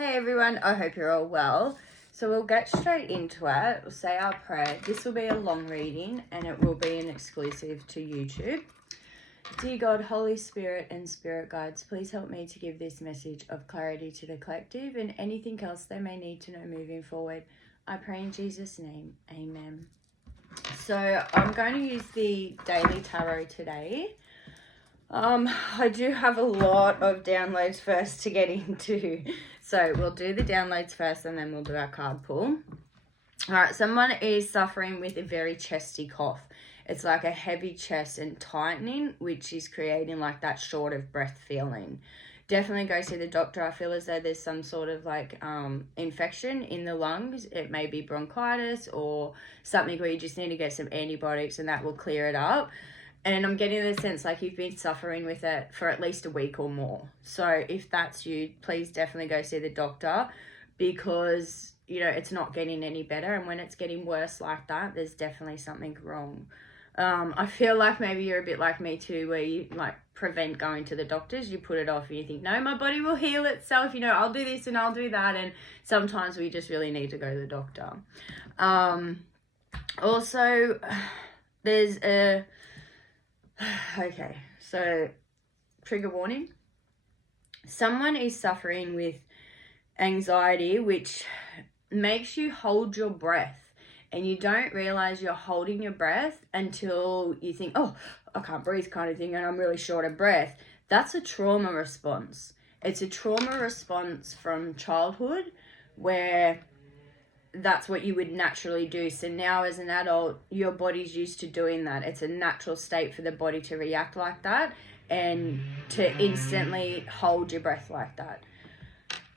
Hey everyone, I hope you're all well. So we'll get straight into it. We'll say our prayer. This will be a long reading and it will be an exclusive to YouTube. Dear God, Holy Spirit and Spirit Guides, please help me to give this message of clarity to the collective and anything else they may need to know moving forward. I pray in Jesus' name, amen. So I'm going to use the Daily Tarot today. I do have a lot of downloads first to get into. So we'll do the downloads first and then we'll do our card pull. All right, someone is suffering with a very chesty cough. It's like a heavy chest and tightening, which is creating like that short of breath feeling. Definitely go see the doctor. I feel as though there's some sort of like infection in the lungs. It may be bronchitis or something where you just need to get some antibiotics and that will clear it up. And I'm getting the sense like you've been suffering with it for at least a week or more. So if that's you, please definitely go see the doctor because, you know, it's not getting any better. And when it's getting worse like that, there's definitely something wrong. I feel like maybe you're a bit like me too, where you like prevent going to the doctors. You put it off and you think, no, my body will heal itself. You know, I'll do this and I'll do that. And sometimes we just really need to go to the doctor. Also, there's a... Okay, so trigger warning. Someone is suffering with anxiety, which makes you hold your breath. And you don't realize you're holding your breath until you think, oh, I can't breathe kind of thing, and I'm really short of breath. That's a trauma response. It's a trauma response from childhood where that's what you would naturally do. So now as an adult, your body's used to doing that. It's a natural state for the body to react like that and to instantly hold your breath like that.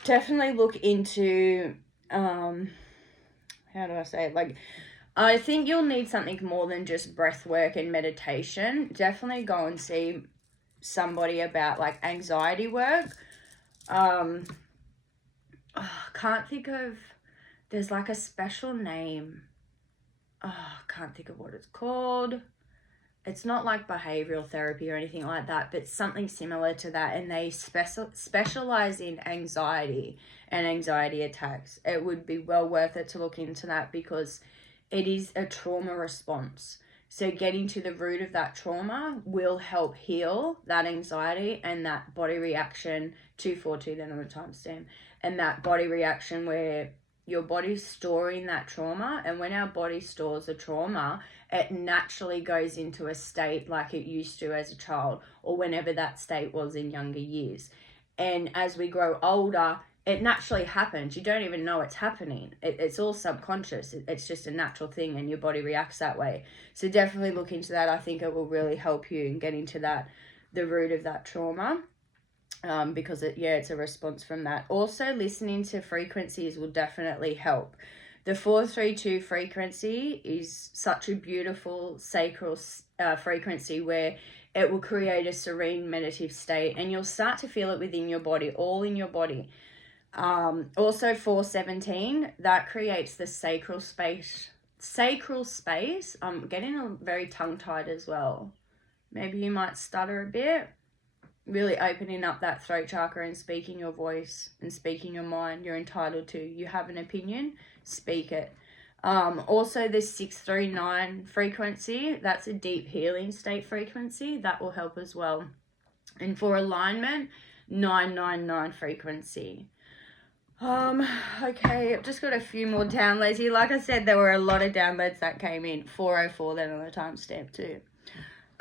Definitely look into, how do I say it? Like, I think you'll need something more than just breath work and meditation. Definitely go and see somebody about like anxiety work. Can't think of... There's like a special name. Can't think of what it's called. It's not like behavioral therapy or anything like that, but something similar to that. And they specialize in anxiety and anxiety attacks. It would be well worth it to look into that because it is a trauma response. So getting to the root of that trauma will help heal that anxiety and that body reaction, 242 then on the timestamp, and that body reaction where your body's storing that trauma, and when our body stores a trauma, it naturally goes into a state like it used to as a child or whenever that state was in younger years. And as we grow older, it naturally happens. You don't even know it's happening. It's all subconscious. It's just a natural thing and your body reacts that way. So definitely look into that. I think it will really help you in getting to that, the root of that trauma. Because it's a response from that. Also, listening to frequencies will definitely help. The 432 frequency is such a beautiful sacral frequency where it will create a serene meditative state and you'll start to feel it within your body, all in your body. Also 417, that creates the sacral space. I'm getting very tongue-tied as well. Maybe you might stutter a bit. Really opening up that throat chakra and speaking your voice and speaking your mind. You're entitled to. You have an opinion, speak it. Also the 639 frequency, that's a deep healing state frequency. That will help as well. And for alignment, 999 frequency. Okay, I've just got a few more downloads here. Like I said, there were a lot of downloads that came in. 404 then on the timestamp too.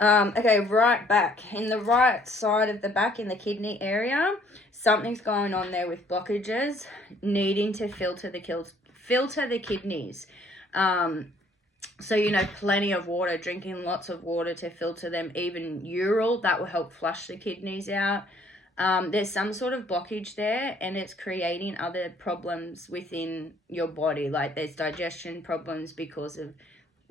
Okay, right back. In the right side of the back, in the kidney area, something's going on there with blockages, needing to filter the kidneys. So, you know, plenty of water, drinking lots of water to filter them, even urine, that will help flush the kidneys out. There's some sort of blockage there and it's creating other problems within your body. Like there's digestion problems because of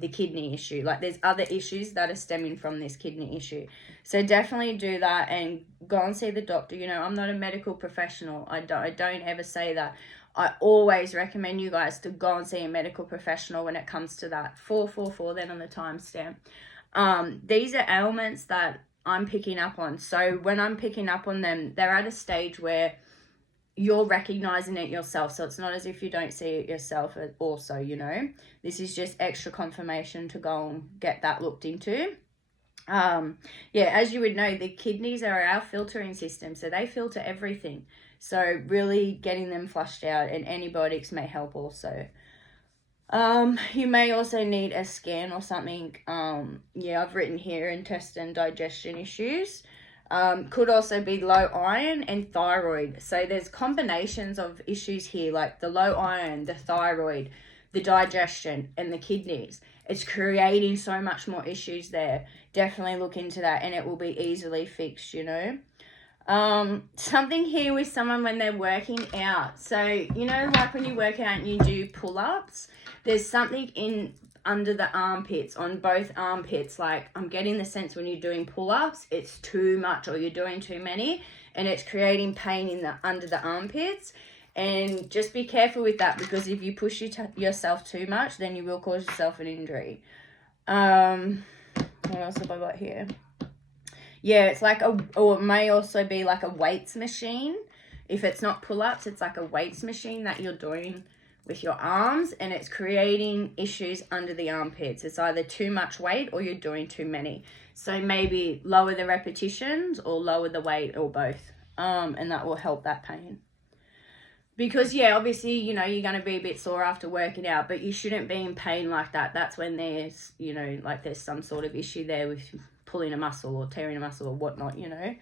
the kidney issue. Like there's other issues that are stemming from this kidney issue. So definitely do that and go and see the doctor. You know, I'm not a medical professional. I don't ever say that. I always recommend you guys to go and see a medical professional when it comes to that. 444 then on the timestamp. These are ailments that I'm picking up on. So when I'm picking up on them, they're at a stage where you're recognizing it yourself. So it's not as if you don't see it yourself also, you know. This is just extra confirmation to go and get that looked into. Yeah, as you would know, the kidneys are our filtering system, so they filter everything. So really getting them flushed out, and antibiotics may help also. You may also need a scan or something. Yeah, I've written here intestine digestion issues. Could also be low iron and thyroid. So there's combinations of issues here, like the low iron, the thyroid, the digestion, and the kidneys. It's creating so much more issues there. Definitely look into that, and it will be easily fixed, you know. Something here with someone when they're working out. So, you know, like when you work out and you do pull-ups, there's something in under the armpits, on both armpits. Like, I'm getting the sense when you're doing pull-ups, it's too much or you're doing too many, and it's creating pain in the under the armpits. And just be careful with that, because if you push yourself too much, then you will cause yourself an injury. What else have I got here? Yeah, it's like or it may also be like a weights machine. If it's not pull-ups, it's like a weights machine that you're doing with your arms, and it's creating issues under the armpits. It's either too much weight or you're doing too many. So maybe lower the repetitions or lower the weight, or both. And that will help that pain. Because, yeah, obviously, you know, you're going to be a bit sore after working out, but you shouldn't be in pain like that. That's when there's, you know, like there's some sort of issue there with pulling a muscle or tearing a muscle or whatnot, you know.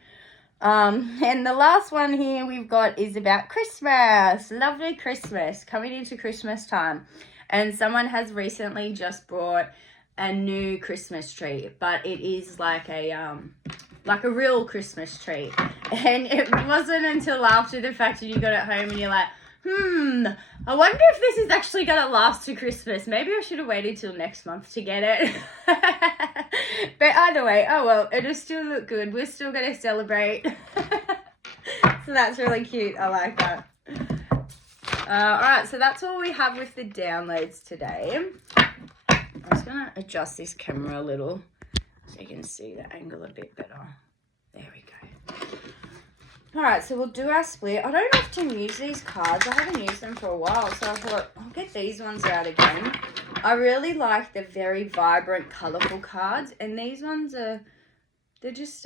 And the last one here we've got is about Christmas. Lovely Christmas, coming into Christmas time. And someone has recently just brought a new Christmas tree, but it is like a real Christmas tree. And it wasn't until after the fact that you got it home and you're like, I wonder if this is actually going to last to Christmas. Maybe I should have waited till next month to get it. But either way, oh well, it'll still look good. We're still going to celebrate. So that's really cute. I like that. Alright, so that's all we have with the downloads today. I'm just going to adjust this camera a little so you can see the angle a bit better. There we go. Alright, so we'll do our split. I don't often use these cards. I haven't used them for a while, so I thought I'll get these ones out again. I really like the very vibrant, colourful cards, and these ones they're just,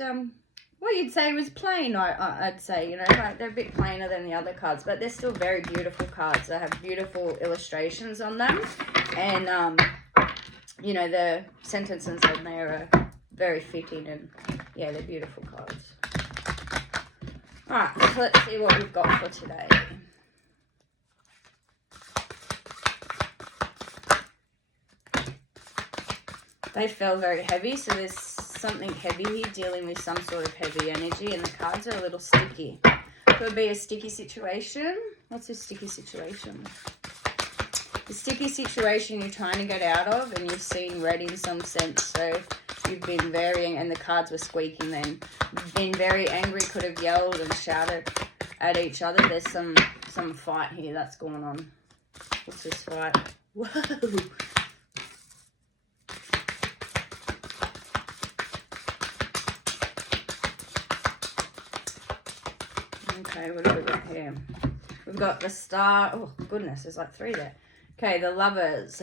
what you'd say was plain, I'd say, you know, like they're a bit plainer than the other cards, but they're still very beautiful cards. They have beautiful illustrations on them, and, you know, the sentences on there are very fitting, and, yeah, they're beautiful cards. Alright, so let's see what we've got for today. They felt very heavy, so there's something heavy here, dealing with some sort of heavy energy, and the cards are a little sticky. Could be a sticky situation. What's a sticky situation? The sticky situation you're trying to get out of, and you've seen red in some sense, so you've been very, and the cards were squeaking then, been very angry, could have yelled and shouted at each other. There's some fight here that's going on. What's this fight? Whoa! Okay, what have we got here? We've got the Star. Oh, goodness, there's like 3 there. Okay, the Lovers.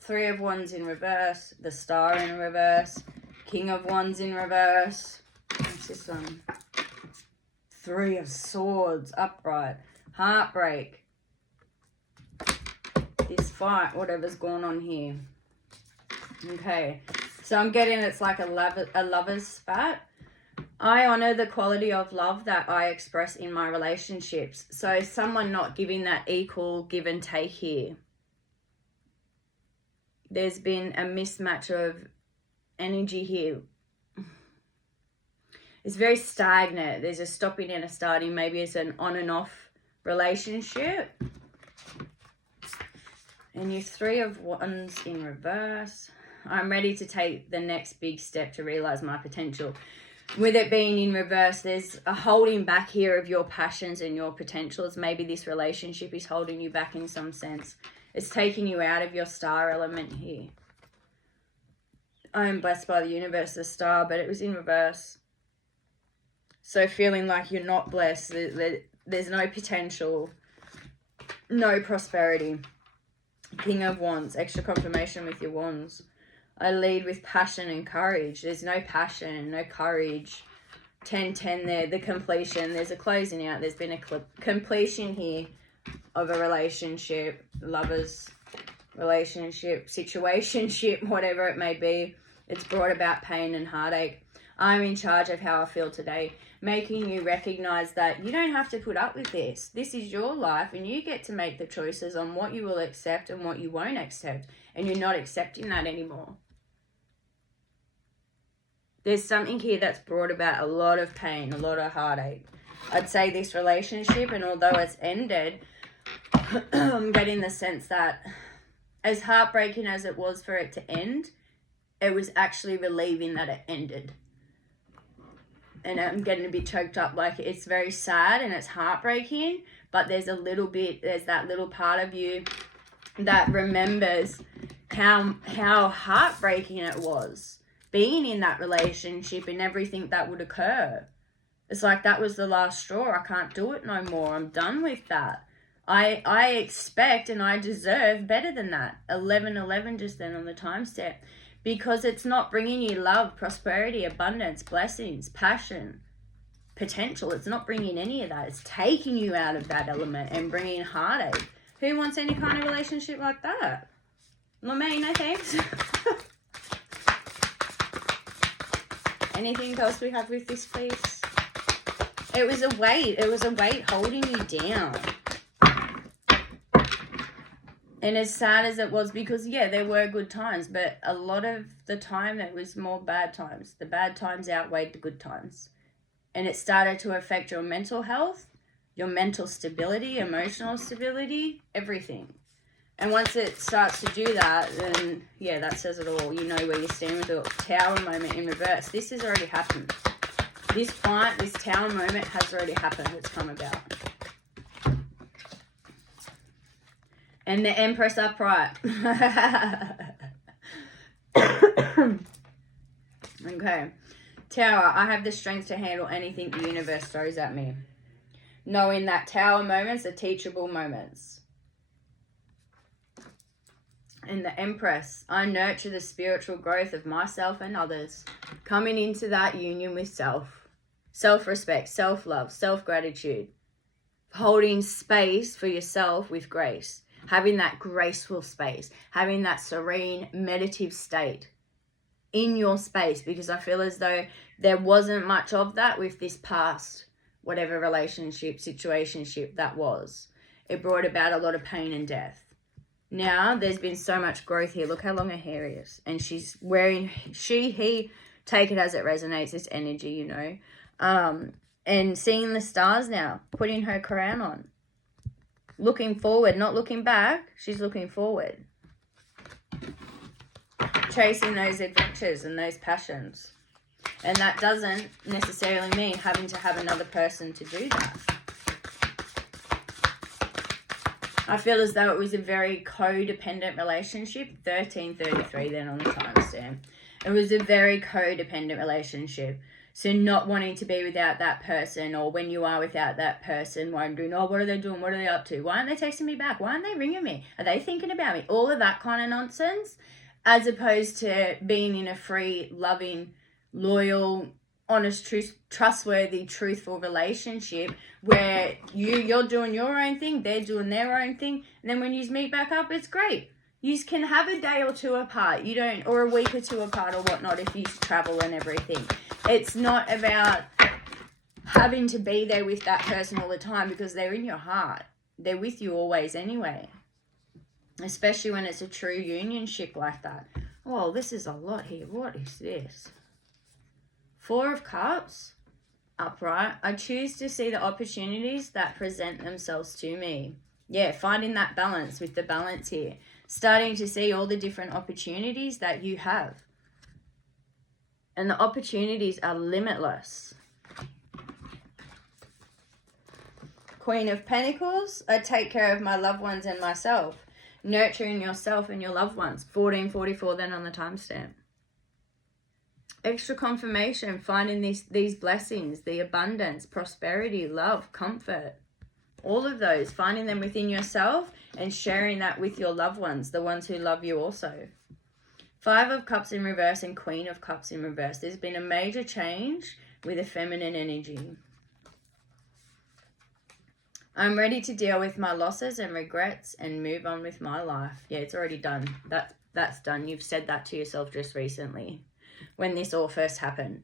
3 of Wands in reverse. The Star in reverse. King of Wands in reverse. What's this one? 3 of Swords upright. Heartbreak. This fight, whatever's going on here. Okay, so I'm getting it's like a lover's spat. I honor the quality of love that I express in my relationships. So someone not giving that equal give and take here. There's been a mismatch of energy here. It's very stagnant. There's a stopping and a starting. Maybe it's an on and off relationship. And your 3 of Wands in reverse. I'm ready to take the next big step to realize my potential. With it being in reverse, there's a holding back here of your passions and your potentials. Maybe this relationship is holding you back in some sense. It's taking you out of your star element here. I am blessed by the universe, the Star, but it was in reverse. So feeling like you're not blessed, There's no potential, no prosperity. King of Wands, extra confirmation with your wands. I lead with passion and courage. There's no passion, no courage. 10-10 there, the completion. There's a closing out. There's been a completion here of a relationship, lovers, relationship, situationship, whatever it may be. It's brought about pain and heartache. I'm in charge of how I feel today, making you recognize that you don't have to put up with this. This is your life, and you get to make the choices on what you will accept and what you won't accept, and you're not accepting that anymore. There's something here that's brought about a lot of pain, a lot of heartache. I'd say this relationship, and although it's ended, I'm getting the sense that as heartbreaking as it was for it to end, it was actually relieving that it ended. And I'm getting a bit choked up. Like, it's very sad and it's heartbreaking, but there's that little part of you that remembers how heartbreaking it was being in that relationship and everything that would occur. It's like that was the last straw. I can't do it no more. I'm done with that. I expect and I deserve better than that. 11-11 just then on the time step. Because it's not bringing you love, prosperity, abundance, blessings, passion, potential. It's not bringing any of that. It's taking you out of that element and bringing heartache. Who wants any kind of relationship like that? Not me, no thanks. Anything else we have with this, please? It was a weight. It was a weight holding you down. And as sad as it was, because, yeah, there were good times, but a lot of the time it was more bad times. The bad times outweighed the good times. And it started to affect your mental health, your mental stability, emotional stability, everything. And once it starts to do that, then, yeah, that says it all. You know where you stand with the Tower moment in reverse. This has already happened. This Tower moment has already happened. It's come about. And the Empress upright. Okay. Tower, I have the strength to handle anything the universe throws at me. Knowing that Tower moments are teachable moments. And the Empress, I nurture the spiritual growth of myself and others. Coming into that union with self. Self-respect, self-love, self-gratitude. Holding space for yourself with grace. Having that graceful space, having that serene, meditative state in your space, because I feel as though there wasn't much of that with this past, whatever relationship, situationship that was. It brought about a lot of pain and death. Now, there's been so much growth here. Look how long her hair is. And she's wearing, he, take it as it resonates, it's energy, you know. And seeing the stars now, putting her crown on. Looking forward, not looking back. She's looking forward. Chasing those adventures and those passions. And that doesn't necessarily mean having to have another person to do that. I feel as though it was a very codependent relationship. 1333 then on the timestamp. It was a very codependent relationship. So not wanting to be without that person, or when you are without that person, wondering, oh, what are they doing? What are they up to? Why aren't they texting me back? Why aren't they ringing me? Are they thinking about me? All of that kind of nonsense, as opposed to being in a free, loving, loyal, honest, trustworthy, truthful relationship where you're doing your own thing, they're doing their own thing, and then when you meet back up, it's great. You can have a day or two apart, or a week or two apart or whatnot if you travel and everything. It's not about having to be there with that person all the time, because they're in your heart. They're with you always anyway. Especially when it's a true unionship like that. Oh, this is a lot here. What is this? 4 of Cups, upright. I choose to see the opportunities that present themselves to me. Yeah, finding that balance with the balance here. Starting to see all the different opportunities that you have. And the opportunities are limitless. Queen of Pentacles, I take care of my loved ones and myself. Nurturing yourself and your loved ones. 1444 then on the timestamp. Extra confirmation, finding these blessings, the abundance, prosperity, love, comfort. All of those, finding them within yourself and sharing that with your loved ones, the ones who love you also. 5 of Cups in reverse and Queen of Cups in reverse. There's been a major change with a feminine energy. I'm ready to deal with my losses and regrets and move on with my life. Yeah, it's already done. That's done. You've said that to yourself just recently when this all first happened.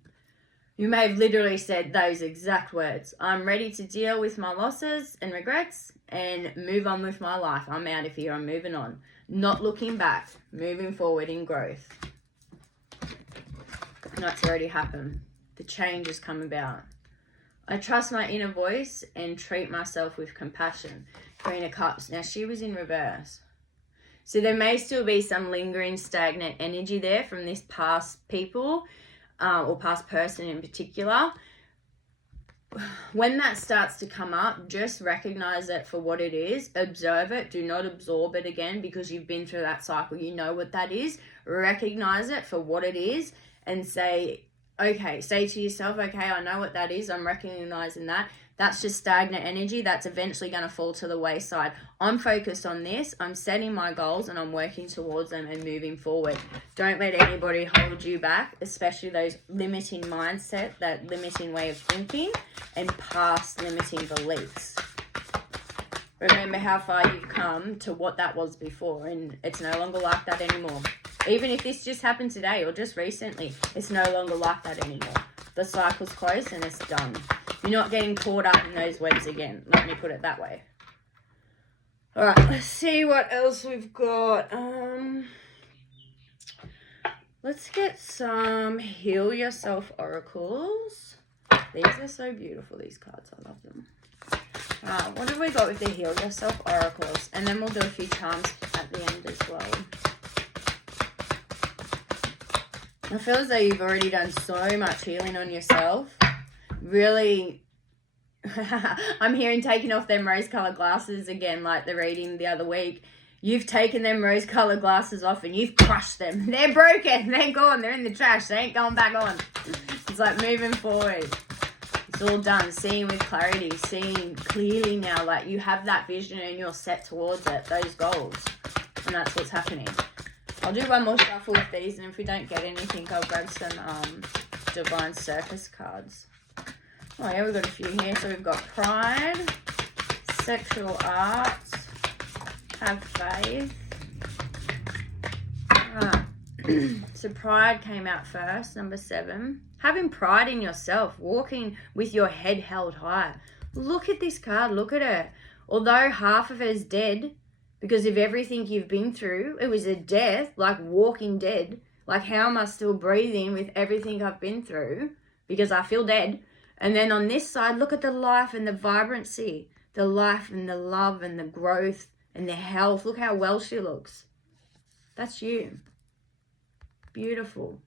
You may have literally said those exact words. I'm ready to deal with my losses and regrets and move on with my life. I'm out of here. I'm moving on. Not looking back. Moving forward in growth. That's already happened. The change has come about. I trust my inner voice and treat myself with compassion. Queen of Cups. Now, she was in reverse. So there may still be some lingering stagnant energy there from this past people or past person in particular. When that starts to come up, just recognize it for what it is. Observe it. Do not absorb it again because you've been through that cycle. You know what that is. Recognize it for what it is and say to yourself, okay, I know what that is. I'm recognizing that. That's just stagnant energy. That's eventually going to fall to the wayside. I'm focused on this. I'm setting my goals and I'm working towards them and moving forward. Don't let anybody hold you back, especially those limiting mindset, that limiting way of thinking and past limiting beliefs. Remember how far you've come to what that was before, and it's no longer like that anymore. Even if this just happened today or just recently, it's no longer like that anymore. The cycle's closed and it's done. You're not getting caught up in those webs again. Let me put it that way. All right, let's see what else we've got. Let's get some Heal Yourself oracles. These are so beautiful, these cards. I love them. What have we got with the Heal Yourself oracles? And then we'll do a few charms at the end as well. I feel as though you've already done so much healing on yourself. Really, I'm hearing taking off them rose-colored glasses again, like the reading the other week. You've taken them rose-colored glasses off and you've crushed them. They're broken. They're gone. They're in the trash. They ain't going back on. It's like moving forward. It's all done. Seeing with clarity. Seeing clearly now. Like you have that vision and you're set towards it. Those goals. And that's what's happening. I'll do one more shuffle with these, and if we don't get anything, I'll grab some Divine Circus cards. Oh yeah, we've got a few here. So we've got Pride, Sexual Arts, Have Faith. So Pride came out first, number 7. Having pride in yourself, walking with your head held high. Look at this card, look at her. Although half of her is dead, because of everything you've been through, it was a death, like walking dead. Like, how am I still breathing with everything I've been through? Because I feel dead. And then on this side, look at the life and the vibrancy. The life and the love and the growth and the health. Look how well she looks. That's you. Beautiful.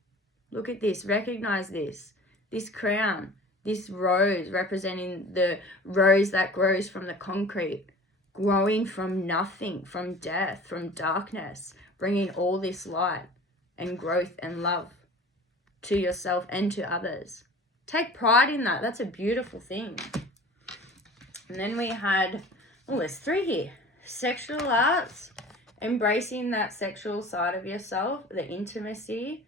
Look at this. Recognize this. This crown. This rose representing the rose that grows from the concrete. Growing from nothing, from death, from darkness, bringing all this light and growth and love to yourself and to others. Take pride in that. That's a beautiful thing. And then we had, there's 3 here. Sexual arts, embracing that sexual side of yourself, the intimacy,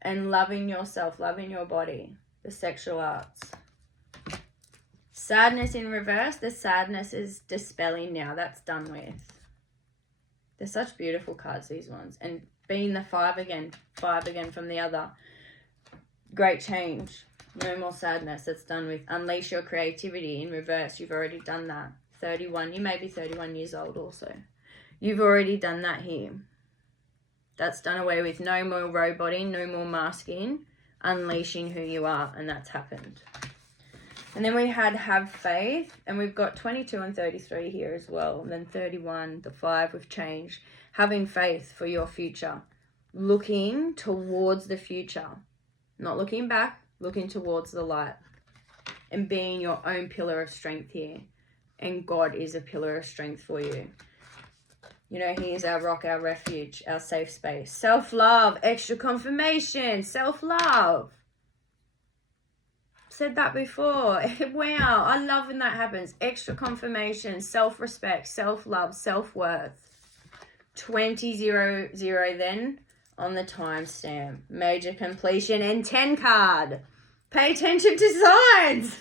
and loving yourself, loving your body, the sexual arts. Sadness in reverse, the sadness is dispelling now. That's done with. They're such beautiful cards, these ones. And being the 5 again from the other. Great change. No more sadness. That's done with. Unleash your creativity in reverse. You've already done that. 31. You may be 31 years old also. You've already done that here. That's done away with. No more roboting, no more masking. Unleashing who you are. And that's happened. And then we had Have Faith, and we've got 22 and 33 here as well. And then 31, the 5 we've changed. Having faith for your future. Looking towards the future. Not looking back, looking towards the light. And being your own pillar of strength here. And God is a pillar of strength for you. You know, He is our rock, our refuge, our safe space. Self-love, extra confirmation, self-love. said that before. Wow, I love when that happens. Extra confirmation, self-respect, self-love, self-worth. 2000 then on the timestamp. Major completion and 10 card. Pay attention to signs.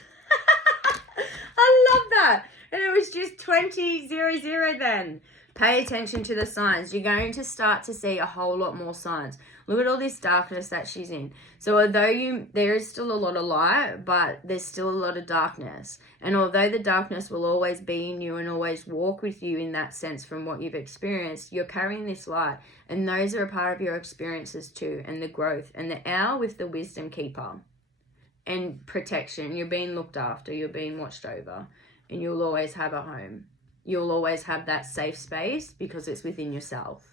I love that. And it was just 2000 then. Pay attention to the signs. You're going to start to see a whole lot more signs. Look at all this darkness that she's in. So although there is still a lot of light, but there's still a lot of darkness. And although the darkness will always be in you and always walk with you in that sense from what you've experienced, you're carrying this light. And those are a part of your experiences too, and the growth. And the owl with the wisdom keeper and protection. You're being looked after. You're being watched over. And you'll always have a home. You'll always have that safe space because it's within yourself.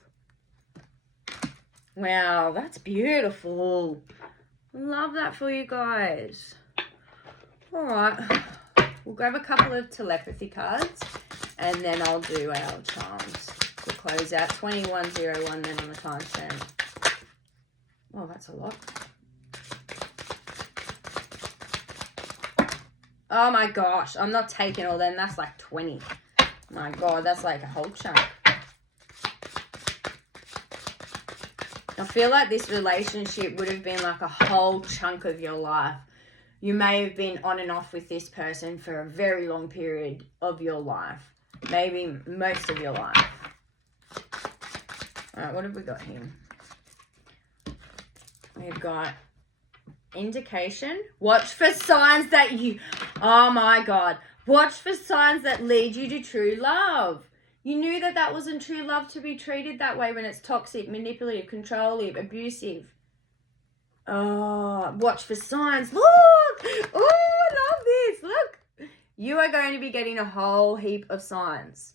Wow, that's beautiful. Love that for you guys. All right. We'll grab a couple of telepathy cards and then I'll do our charms. We'll close out 2101 then on the timestamp. Oh, that's a lot. Oh my gosh, I'm not taking all them. That's like 20. My God, that's like a whole chunk. I feel like this relationship would have been like a whole chunk of your life. You may have been on and off with this person for a very long period of your life. Maybe most of your life. All right, what have we got here? We've got indication. Watch for signs that you... Oh my God. Watch for signs that lead you to true love. You knew that that wasn't true love to be treated that way when it's toxic, manipulative, controlling, abusive. Oh, watch for signs. Look! Oh, I love this. Look. You are going to be getting a whole heap of signs.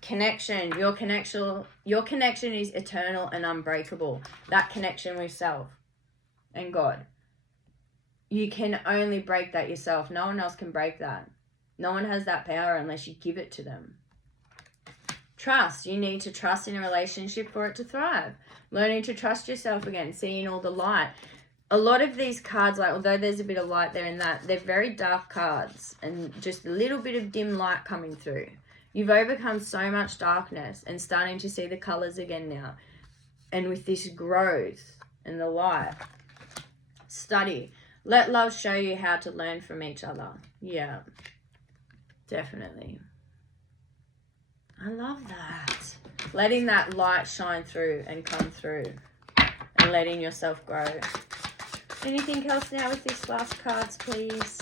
Connection. Your connection is eternal and unbreakable. That connection with self and God. You can only break that yourself. No one else can break that. No one has that power unless you give it to them. Trust. You need to trust in a relationship for it to thrive. Learning to trust yourself again. Seeing all the light. A lot of these cards, like although there's a bit of light there in that, they're very dark cards. And just a little bit of dim light coming through. You've overcome so much darkness and starting to see the colours again now. And with this growth and the light. Study. Let love show you how to learn from each other. Yeah. Definitely. I love that. Letting that light shine through and come through. And letting yourself grow. Anything else now with these last cards, please?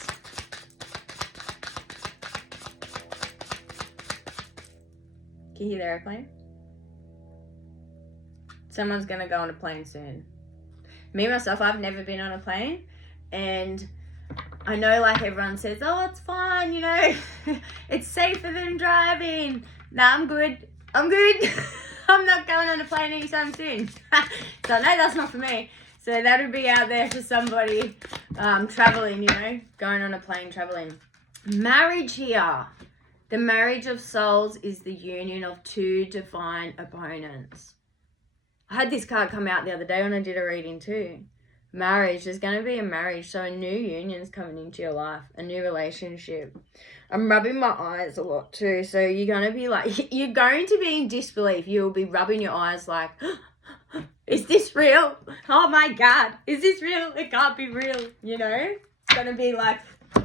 Can you hear the airplane? Someone's going to go on a plane soon. Me, myself, I've never been on a plane. And I know like everyone says, oh, it's fine, you know, it's safer than driving. Nah, I'm good. I'm good. I'm not going on a plane anytime soon. So no, that's not for me. So that would be out there for somebody traveling, you know, going on a plane, traveling. Marriage here. The marriage of souls is the union of two divine opponents. I had this card come out the other day when I did a reading too. Marriage, there's going to be a marriage, so a new union's coming into your life, a new relationship. I'm rubbing my eyes a lot too, so you're going to be like, you're going to be in disbelief. You'll be rubbing your eyes like, is this real? Oh my God, is this real? It can't be real, you know? It's going to be like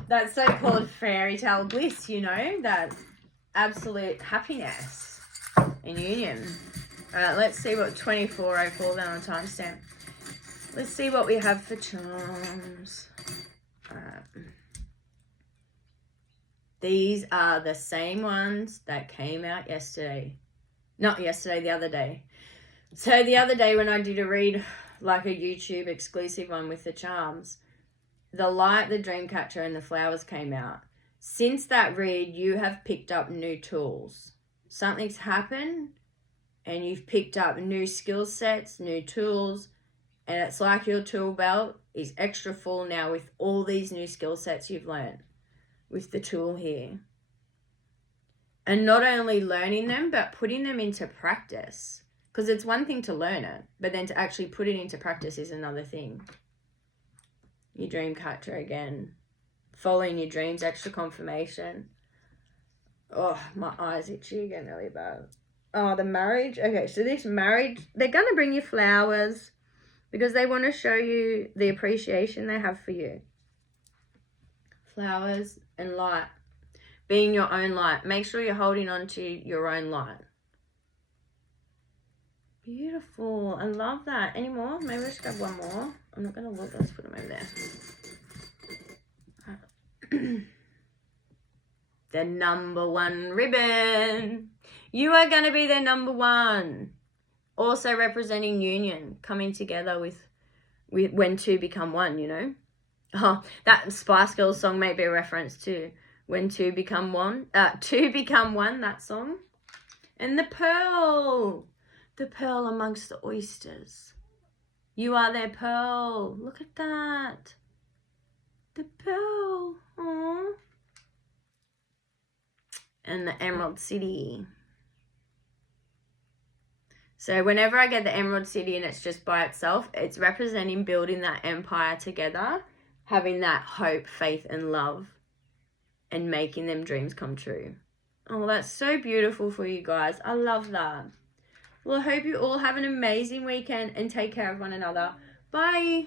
that so-called fairy tale bliss, you know? That absolute happiness and union. All right, let's see what 2404 then on timestamp. Let's see what we have for charms. These are the same ones that came out yesterday. Not yesterday, the other day. So the other day when I did a read, like a YouTube exclusive one with the charms, the light, the dream catcher, and the flowers came out. Since that read, you have picked up new tools. Something's happened and you've picked up new skill sets, new tools. And it's like your tool belt is extra full now with all these new skill sets you've learned with the tool here. And not only learning them, but putting them into practice. Because it's one thing to learn it, but then to actually put it into practice is another thing. your dream catcher again. Following your dreams, extra confirmation. Oh, my eyes itchy again really bad. Oh, the marriage. Okay, so this marriage, they're going to bring you flowers because they want to show you the appreciation they have for you. Flowers and light. Being your own light. Make sure you're holding on to your own light. Beautiful. I love that. Any more? Maybe let's grab one more. I'm not going to look. Let's put them over there. The number one ribbon. You are going to be their number one. Also representing union. Coming together with when two become one, you know. Oh, that Spice Girls song may be a reference to when two become one. Two become one, that song. And the pearl. The pearl amongst the oysters. You are their pearl. Look at that. The pearl. Aww. And the Emerald City. So whenever I get the Emerald City and it's just by itself, it's representing building that empire together, having that hope, faith, and love, and making them dreams come true. Oh, that's so beautiful for you guys. I love that. Well, I hope you all have an amazing weekend and take care of one another. Bye.